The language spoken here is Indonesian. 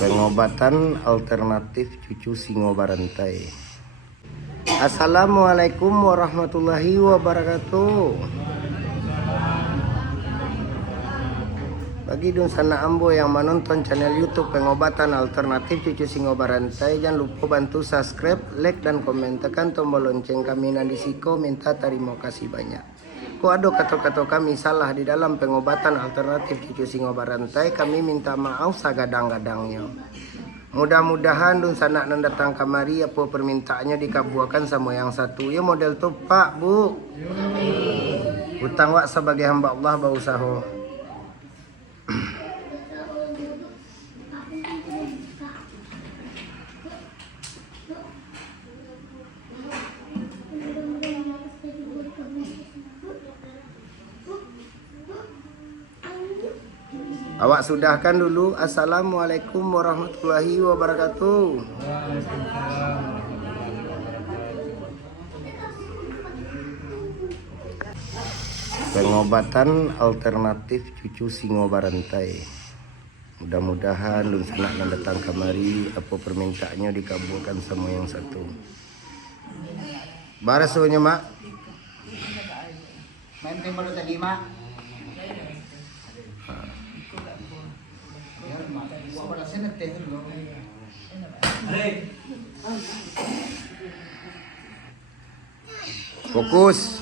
Pengobatan alternatif cucu singo barantai. Assalamualaikum warahmatullahi wabarakatuh. Bagi dun sana ambo yang menonton channel YouTube Pengobatan Alternatif Cucu Singo Barantai, jangan lupa bantu subscribe, like dan komen, tekan tombol lonceng kami nandisiko, minta terima kasih banyak. Kok ada kata-kata kami salah di dalam pengobatan alternatif cucu singo barantai, kami minta maaf sagadang-gadangnya. Mudah-mudahan dun sanak datang kamari apa permintaannya dikabulkan sama yang satu. Ya model tuh Pak, Bu. Utang wak sebagai hamba Allah berusaha. Awak sudahkan dulu. Assalamualaikum warahmatullahi wabarakatuh. Pengobatan alternatif cucu singo barantai. Mudah-mudahan lu sanak datang kamari apa permintaannya dikabulkan sama yang satu. Barasunya mak. Main tembak tadi mak. Fokus.